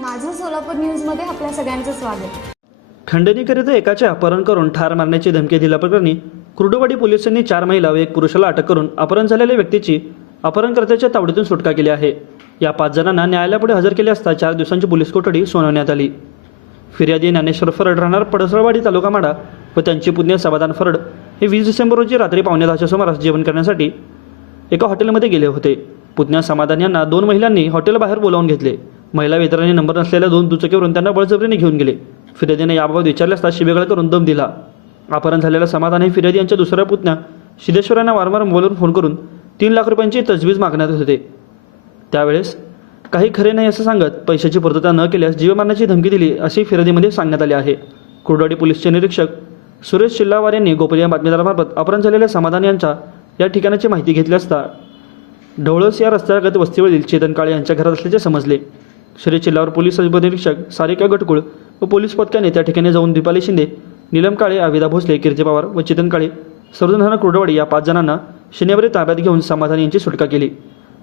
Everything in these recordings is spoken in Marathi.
माझं सोलापूर न्यूजमध्ये आपल्या सगळ्यांचं स्वागत. खंडणीकरिता एकाचे अपहरण करून ठार मारण्याची धमकी दिल्याप्रकरणी कुर्डुवाडी पोलिसांनी चार महिला व एक पुरुषाला अटक करून अपहरण झालेल्या व्यक्तीची अपहरणकर्त्याच्या तावडीतून सुटका केली आहे. या पाच जणांना न्यायालयापुढे हजर केले असता चार दिवसांची पोलीस कोठडी सोनवण्यात आली. फिर्यादी ज्ञानेश्वर फरड राहणार पडसळवाडी तालुका माडा व त्यांची पुण्य समाधान फरड हे वीस डिसेंबर रोजी रात्री पावणे दहाच्या सुमारास जेवण करण्यासाठी एका हॉटेलमध्ये गेले होते. पुतण्या समाधान यांना दोन महिलांनी हॉटेलबाहेर बोलावून घेतले. महिला वेतरांनी नंबर नसलेल्या दोन दुचकीवरून त्यांना बळजबरीने घेऊन गेले. फिर्यादीने याबाबत विचारले असता शिवेगळ करून दम दिला. अपहरण झालेला समाधान हे फिर्यादी यांच्या दुसऱ्या पुतण्या सिद्धेश्वरांना वारंवार मोबाईलवर फोन करून तीन लाख रुपयांची तजवीज मागण्यात होते. त्यावेळेस काही खरे नाही असं सांगत पैशाची पूर्तता न केल्यास जीव धमकी दिली अशी फिर्यादीमध्ये सांगण्यात आले आहे. कुर्डवाडी पोलीसचे निरीक्षक सुरेश चिल्लावार यांनी गोपनीय बातमीदारामार्फत अपहरण झालेल्या समाधान यांच्या या ठिकाणाची माहिती घेतली असता ढवळस या रस्त्यागत वस्तीवरील चेतन काळे यांच्या घरात असल्याचे समजले. श्री चिल्लावर पोलीस उपनिरीक्षक सारिका गटकुळ व पोलीस पथकाने त्या ठिकाणी जाऊन दीपाली शिंदे नीलम काळे आविदा भोसले कीर्ती पवार व चेतन काळे सर्वजण कुर्डवाडी या पाच जणांना शनिवारी ताब्यात घेऊन समाधान यांची सुटका केली.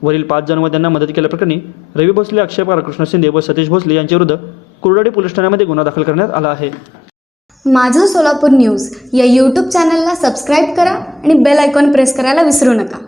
वरील पाच जण व त्यांना मदत केल्याप्रकरणी रवी भोसले अक्षय पार कृष्ण शिंदे व सतीश भोसले यांच्याविरुद्ध कुर्डवाडी पोलीस ठाण्यामध्ये गुन्हा दाखल करण्यात आला आहे. माझं सोलापूर न्यूज या यूट्यूब चॅनलला सबस्क्राईब करा आणि बेल आयकॉन प्रेस करायला विसरू नका.